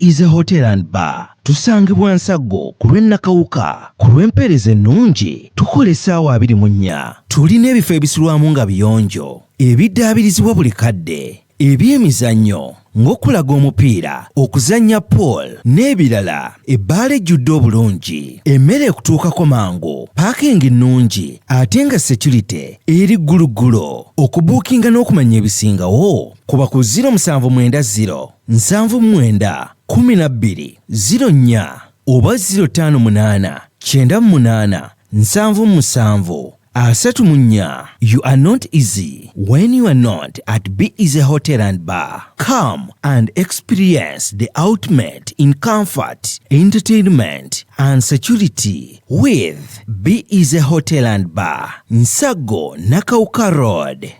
is a Hotel and Bar. Tusangibwa Nsago ku lw'Ennakawuka, ku lw'empeereza ennungi tukola essaawa 24. Tulina ebifo ebisulwamu nga biyonjo, ebiddaabirizibwa buli kadde, ebyemizannyo ng'okulaga omupiira, okuzannya pool n'ebirala. Ebbaala ejjudde obulungi, emmere ekutuukako mangu, paakingi ennungi ate nga security eri gguluggulo. Okubuukinga n'okumanya ebisingawo kuba ku 0790 79 12 04 oba 058 98 77 34. You are not easy when you are not at Be Easy Hotel and Bar. Come and experience the ultimate in comfort, entertainment and security with Be Easy Hotel and Bar, Nsago, Nakawuka Road.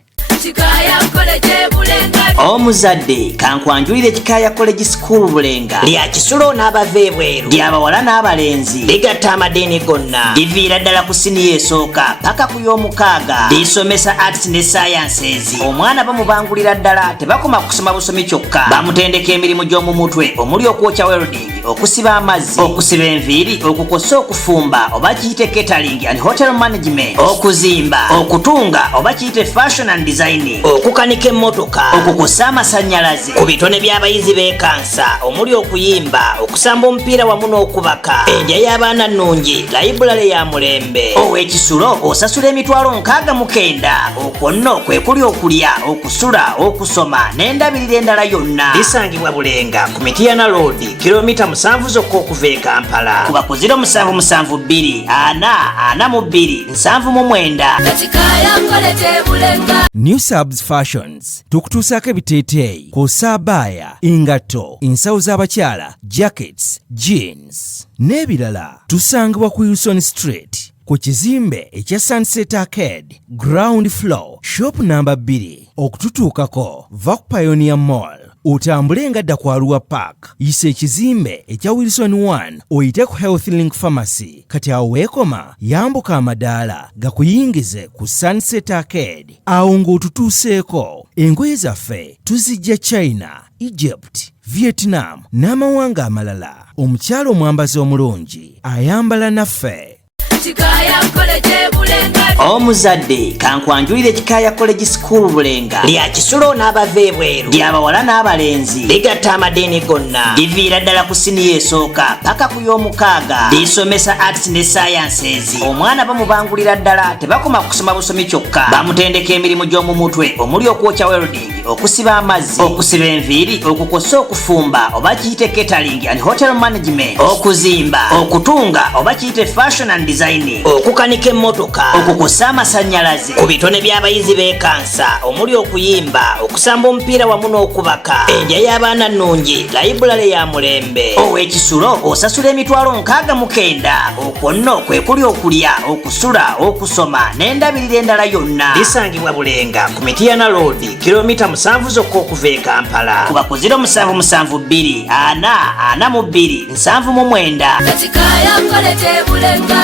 Omuzadde kankwanjulire Kikaya College School Bulenga lya kisulo n'abava ebweru ly'abawala n'abalenzi ligatta amadeeni gonna liviira ddala ku siniya esooka paka ku y'omukaaga lisomesa arts ne sciences. Omwana bamubangulira ddala tebakoma kusoma busomi kyokka, bamutendeka emirimu gy'omu mutwe omuli okwokya welding, okusiba amazzi, okusiba enviiri, okukosa okufumba oba kiyite catering and hotel management, okuzimba, okutunga oba kiyite fashion and design, okukanika emmotoka, okukosa amasannyalaze, ku bitone by'abayizi b'ekansa omuli okuyimba, okusamba omupiira wamu n'okubaka, enja y'abaana nnungi, layibulale ya mulembe. Ow'ekisulo osasula emitwalo 69. Okwo nno kwe kuli okulya, okusula, okusoma n'endabirira endala yonna. Lisangibwa Bulenga ku Mityana Road, kilomita 7 zokka okuva e Kampala. Kuba ku 0772 442 799. New Subs Fashions tukutuusaako ebiteeteeyi kw'ossa abaya, engatto, ensawo z'abakyala, jackets, jeans n'ebirala. Tusangibwa ku Wilson Street ku kizimbe ekya Sunset Arcade ground floor shop number 2. Okututuukako va ku Pioneer Mall, otambule nga dda ku Arua Park, yisa ekizimbe ekya Wilson 1 oyite ku Health Link Pharmacy. Kati awo weekoma yambuka amadaala gakuyingize ku Sunset Arcade. Awo ng'otutuuseeko, engoye zaffe tuzijja China, Egypt, Vietnam n'amawanga amalala. Omukyala omwambazi omulungi ayambala naffe. Omuzadde kankwanjulire Kikaya College School Bulenga lya kisulo n'abava ebweru ly'abawala n'abalenzi ligatta amadeeni gonna liviira ddala ku siniya esooka paka ku y'omukaaga lisomesa arts ne sciences. Omwana bamubangulira ddala tebakoma kusoma busomi kyokka, bamutendeka emirimu gy'omu mutwe omuli okwokya welding, okusiba amazzi, okusiba enviiri, okukosa okufumba oba kiyite catering and hotel management, okuzimba, okutunga oba kiyite fashion and design, okukanika emmotoka, okukosa amasannyalaze, ku bitone by'abayizi b'ekansa omuli okuyimba, okusamba omupiira wamu n'okubaka, enja y'abaana nnungi, layibulale ya mulembe. Ow'ekisulo osasula emitwalo 69. Okwo nno kwe kuli okulya, okusula, okusoma n'endabirira endala yonna. Lisangibwa Bulenga ku Mityana Road, kilomita 7 zokka okuva e Kampala. Kuba ku 0772 442 799.